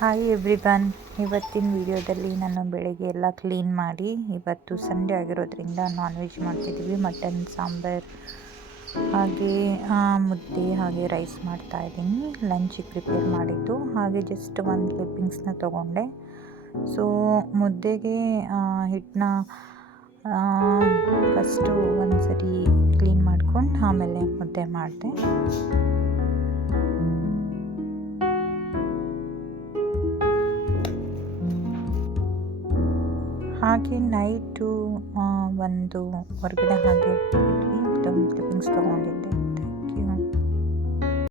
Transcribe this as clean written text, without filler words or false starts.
Hi everyone, ಇವತ್ತಿನ ವಿಡಿಯೋದಲ್ಲಿ ನಾನು ಬೆಳಗ್ಗೆ ಎಲ್ಲ ಕ್ಲೀನ್ ಮಾಡಿ, ಇವತ್ತು ಸಂಡೇ ಆಗಿರೋದ್ರಿಂದ ನಾನ್ ವೆಜ್ ಮಾಡ್ತಿದ್ದೀವಿ. ಮಟನ್ ಸಾಂಬಾರ್ ಹಾಗೆ ಮುದ್ದೆ ಹಾಗೆ ರೈಸ್ ಮಾಡ್ತಾಯಿದ್ದೀನಿ. ಲಂಚಿಗೆ ಪ್ರಿಪೇರ್ ಮಾಡಿದ್ದು. ಹಾಗೆ ಜಸ್ಟ್ ಒಂದು ಕ್ಲಿಪ್ಪಿಂಗ್ಸ್ನ ತೊಗೊಂಡೆ. ಸೊ ಮುದ್ದೆಗೆ ಹಿಟ್ಟನ್ನ ಫಸ್ಟು ಒಂದು ಸರಿ ಕ್ಲೀನ್ ಮಾಡ್ಕೊಂಡು ಆಮೇಲೆ ಮುದ್ದೆ ಮಾಡಿದೆ. ಹಾಗೆ ನೈಟು ಒಂದು ಹೊರಗಡೆ ಹಾಗೆ ಹೋಗ್ತಿದ್ವಿ. ಕ್ಲಿಪ್ಪಿಂಗ್ಸ್ ತೊಗೊಂಡು